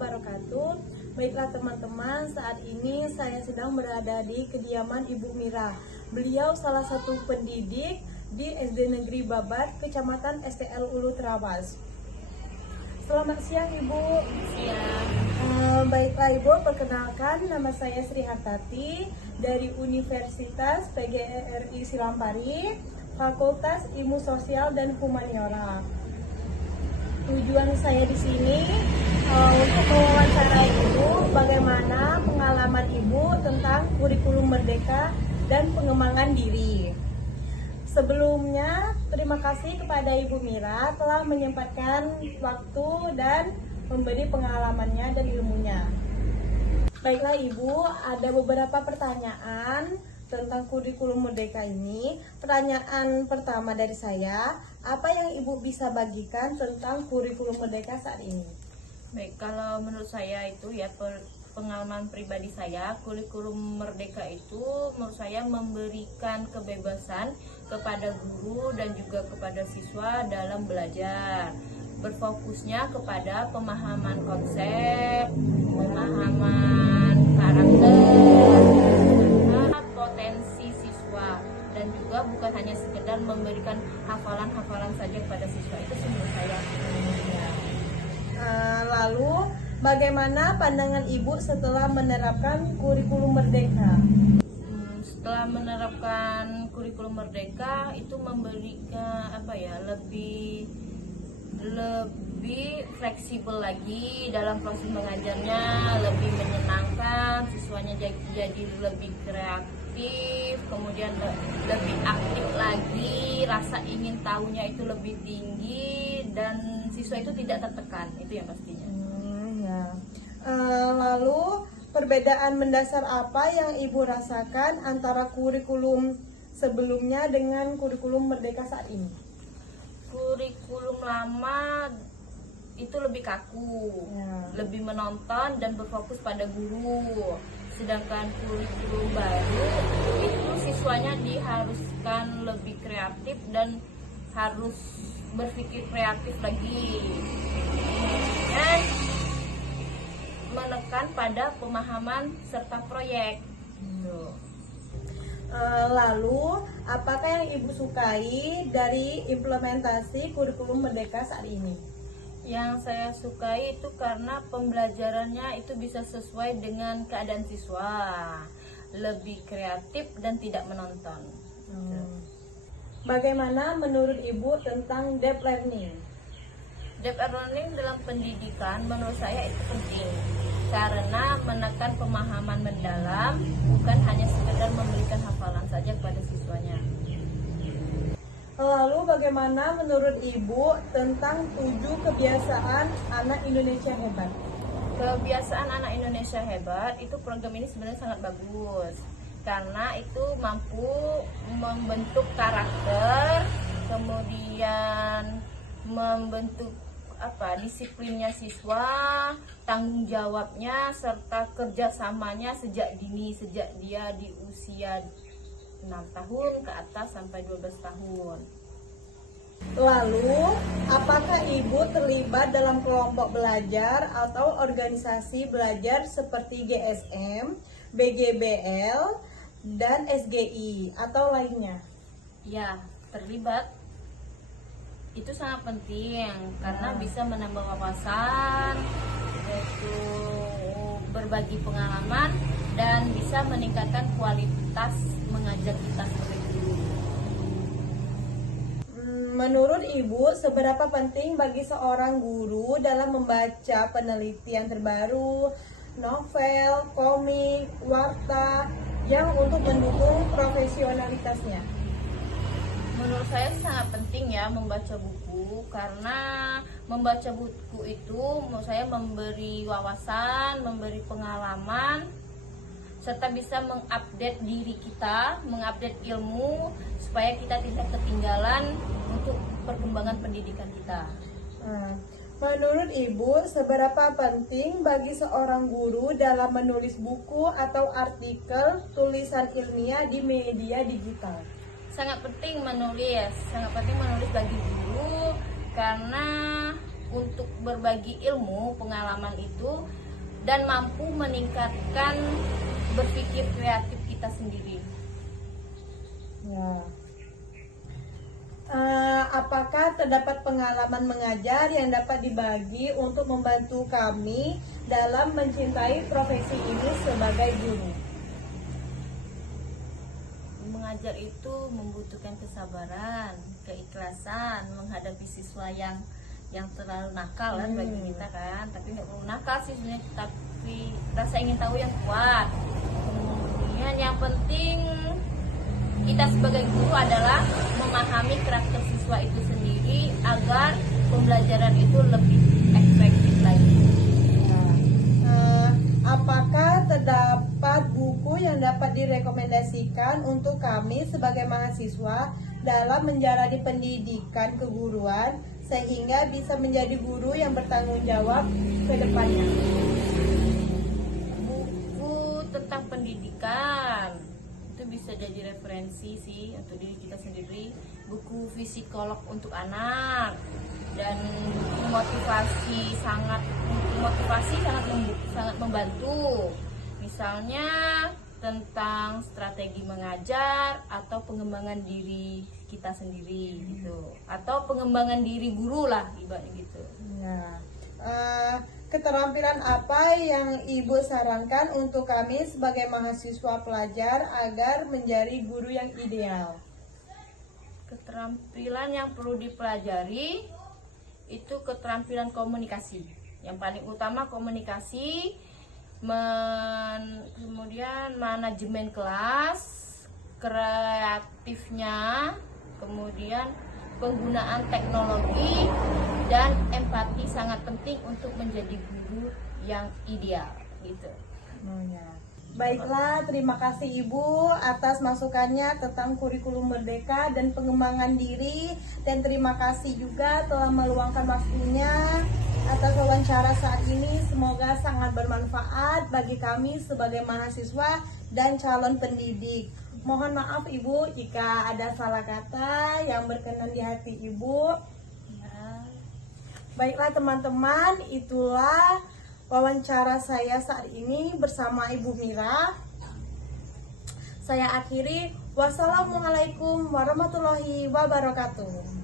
wabarakatuh. Baiklah teman-teman, saat ini saya sedang berada di kediaman Ibu Mira. Beliau salah satu pendidik di SD Negeri Babat, Kecamatan STL Ulu Trawas. Selamat siang Ibu. Siang. Baiklah Ibu, perkenalkan nama saya Sri Hartati dari Universitas PGRI Silampari, Fakultas Ilmu Sosial dan Humaniora. Tujuan saya di sini untuk mewawancarai Ibu bagaimana pengalaman Ibu tentang kurikulum Merdeka dan pengembangan diri. Sebelumnya, terima kasih kepada Ibu Mira telah menyempatkan waktu dan memberi pengalamannya dan ilmunya. Baiklah Ibu, ada beberapa pertanyaan tentang kurikulum Merdeka ini. Pertanyaan pertama dari saya, apa yang Ibu bisa bagikan tentang kurikulum Merdeka saat ini? Baik, kalau menurut saya itu ya pengalaman pribadi saya, kurikulum Merdeka itu menurut saya memberikan kebebasan kepada guru dan juga kepada siswa dalam belajar. Berfokusnya kepada pemahaman konsep, pemahaman karakter, potensi siswa, dan juga bukan hanya sekedar memberikan hafalan-hafalan saja kepada siswa. Itu menurut saya. Lalu, bagaimana pandangan Ibu setelah menerapkan kurikulum Merdeka? Setelah menerapkan kurikulum Merdeka itu memberikan lebih fleksibel lagi dalam proses mengajarnya, lebih menyenangkan, siswanya jadi lebih kreatif, kemudian lebih aktif lagi, rasa ingin tahunya itu lebih tinggi dan siswa itu tidak tertekan, itu yang pastinya. Lalu perbedaan mendasar apa yang Ibu rasakan antara kurikulum sebelumnya dengan kurikulum Merdeka saat ini? Kurikulum lama itu lebih kaku, lebih menonton dan berfokus pada guru. Sedangkan kurikulum baru itu siswanya diharuskan lebih kreatif dan harus berpikir kreatif lagi. Dan menekan pada pemahaman serta proyek. Lalu, apakah yang Ibu sukai dari implementasi kurikulum Merdeka saat ini? Yang saya sukai itu karena pembelajarannya itu bisa sesuai dengan keadaan siswa, lebih kreatif dan tidak menonton. Bagaimana menurut Ibu tentang deep learning? Deep learning dalam pendidikan menurut saya itu penting karena menekan pemahaman mendalam, bukan hanya sekedar memberikan hafalan saja kepada siswanya. Lalu bagaimana menurut Ibu tentang 7 kebiasaan anak Indonesia hebat? Kebiasaan anak Indonesia hebat itu program ini sebenarnya sangat bagus karena itu mampu membentuk karakter, kemudian membentuk disiplinnya siswa, tanggung jawabnya, serta kerjasamanya sejak dini, sejak dia di usia 6 tahun ke atas sampai 12 tahun. Lalu, apakah Ibu terlibat dalam kelompok belajar atau organisasi belajar seperti GSM, BGBL, dan SGI atau lainnya? Ya, terlibat. Itu sangat penting karena bisa menambah wawasan, yaitu berbagi pengalaman dan bisa meningkatkan kualitas mengajar kita sebagai guru. Menurut Ibu, seberapa penting bagi seorang guru dalam membaca penelitian terbaru, novel, komik, warta yang untuk mendukung profesionalitasnya? Menurut saya sangat penting ya membaca buku karena membaca buku itu menurut saya memberi wawasan, memberi pengalaman, serta bisa mengupdate diri kita, mengupdate ilmu supaya kita tidak ketinggalan untuk perkembangan pendidikan kita. Menurut Ibu, seberapa penting bagi seorang guru dalam menulis buku atau artikel tulisan ilmiah di media digital? Sangat penting menulis bagi guru karena untuk berbagi ilmu, pengalaman itu, dan mampu meningkatkan berpikir kreatif kita sendiri. Ya. Apakah terdapat pengalaman mengajar yang dapat dibagi untuk membantu kami dalam mencintai profesi ini sebagai guru? Mengajar itu membutuhkan kesabaran, keikhlasan menghadapi siswa yang terlalu nakal kan bagi kita kan, tapi nggak perlu nakal sih sebenarnya, tapi rasa ingin tahu yang kuat. Kemudian yang penting kita sebagai guru adalah memahami karakter siswa itu sendiri agar pembelajaran itu lebih efektif lagi. Apakah terdapat buku yang dapat direkomendasikan untuk kami sebagai mahasiswa dalam menjalani pendidikan keguruan sehingga bisa menjadi guru yang bertanggung jawab ke depannya? Buku tentang pendidikan itu bisa jadi referensi sih untuk diri kita sendiri. Buku psikolog untuk anak dan buku motivasi sangat membantu. Misalnya tentang strategi mengajar atau pengembangan diri kita sendiri gitu, atau pengembangan diri guru lah ibaratnya gitu. Ya. Keterampilan apa yang Ibu sarankan untuk kami sebagai mahasiswa pelajar agar menjadi guru yang ideal? Keterampilan yang perlu dipelajari itu keterampilan komunikasi. Yang paling utama komunikasi, kemudian manajemen kelas, kreatifnya, kemudian penggunaan teknologi, dan empati sangat penting untuk menjadi guru yang ideal gitu. Baiklah, terima kasih Ibu atas masukannya tentang kurikulum merdeka dan pengembangan diri, dan terima kasih juga telah meluangkan waktunya atas wawancara saat ini. Semoga sangat bermanfaat bagi kami sebagai mahasiswa dan calon pendidik. Mohon maaf Ibu jika ada salah kata yang berkenan di hati Ibu. Baiklah teman-teman, itulah wawancara saya saat ini bersama Ibu Mira. Saya akhiri. Wassalamualaikum warahmatullahi wabarakatuh.